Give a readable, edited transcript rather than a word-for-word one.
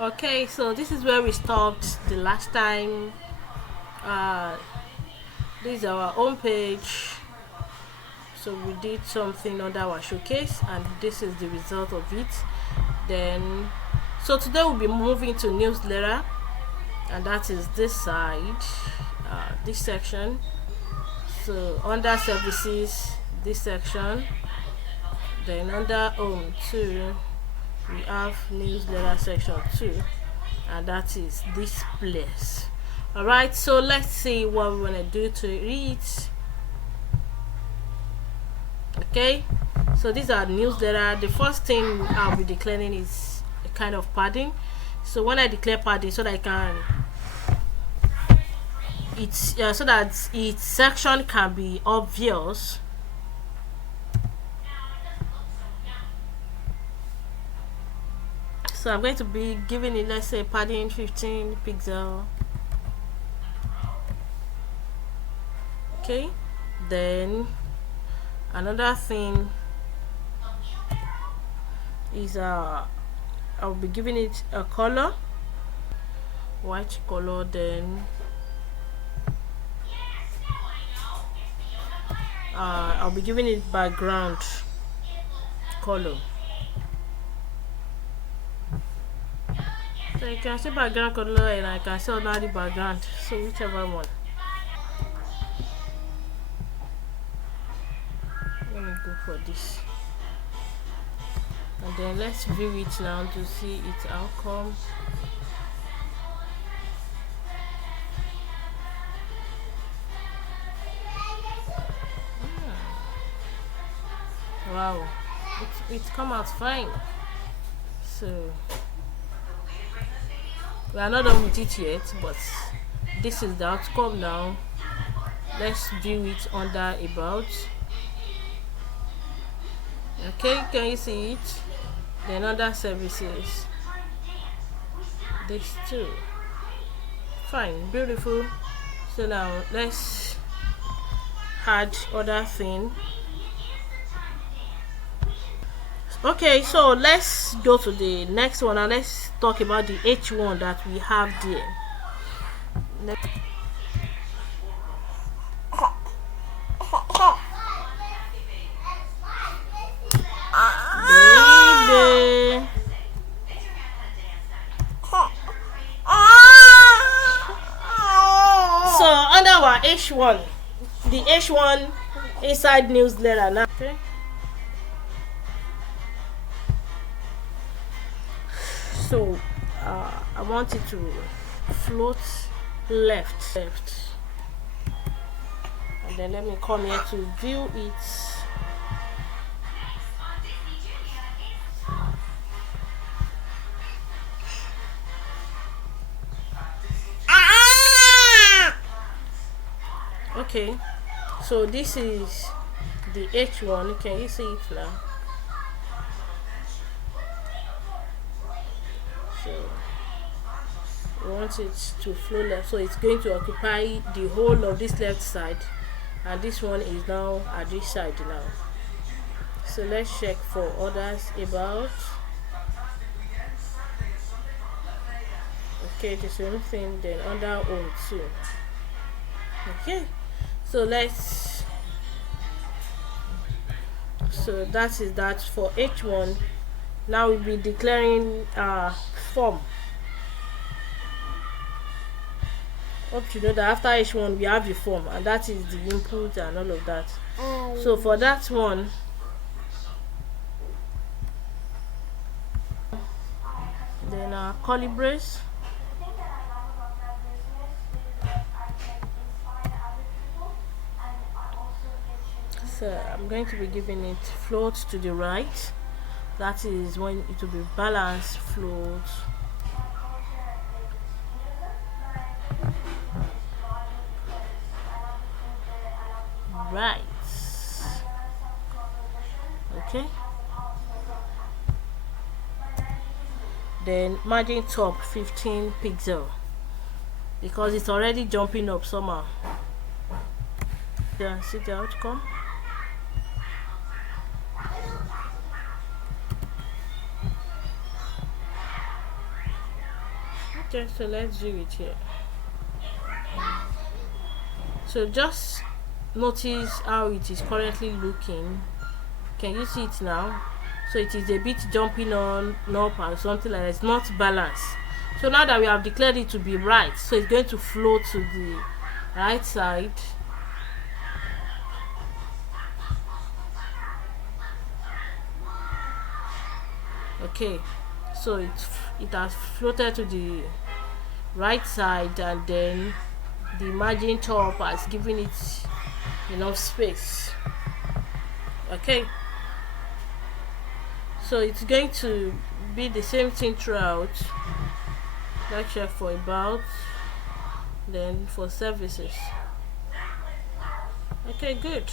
Okay, so this is where we stopped the last time. uh this is our home page. So we did something under our showcase, and this is the result of it. Then, so today we'll be moving to newsletter, and that is this side, this section. So under services, this section. Then under home too, we have newsletter section too, and that is this place. All right, so let's see what we want to do to it. Okay, so these are newsletter. The first thing I'll be declaring is a kind of padding. So when I declare padding, so that I can it's so that each section can be obvious. So I'm going to be giving it, let's say, padding 15 pixel. Okay, then another thing is I'll be giving it a color, white color. Then I'll be giving it background color. So you can see background color, and I can see ordinary background, so whichever one. Let me go for this, and then let's view it now to see its outcome. Wow, it's come out fine. So we are not done with it yet, but this is the outcome now. Let's view it under about. Okay, can you see it? Then under services, this too. Fine, beautiful. So now let's add other thing. Okay, so let's go to the next one, and let's talk about the H1 that we have there. Next. Baby. So under our H1, the H1 inside newsletter now. Okay. So I want it to float left, and then let me come here to view it. Okay, so this is the H1. Can you see it now? So we want it to flow left, so it's going to occupy the whole of this left side, and this one is now at this side now. So let's check for others about. Okay, the same thing. Then under home too. Okay, so that is that for H1. Now we'll be declaring form. Hope you know that after H1 we have the form, and that is the input and all of that. So for that one, then curly brace. So I'm going to be giving it float to the right. That is when it will be balanced float. Right. Okay. Then margin top 15 pixel, because it's already jumping up somehow. Yeah, see the outcome. Okay, so let's do it here. So just notice how it is currently looking. Can you see it now? So it is a bit jumping on up and something like that. It's not balanced. So now that we have declared it to be right, so it's going to flow to the right side. Okay, so it has floated to the right side, and then the margin top has given it enough space. Okay, so it's going to be the same thing throughout. Let's check for about, then for services. Okay, good.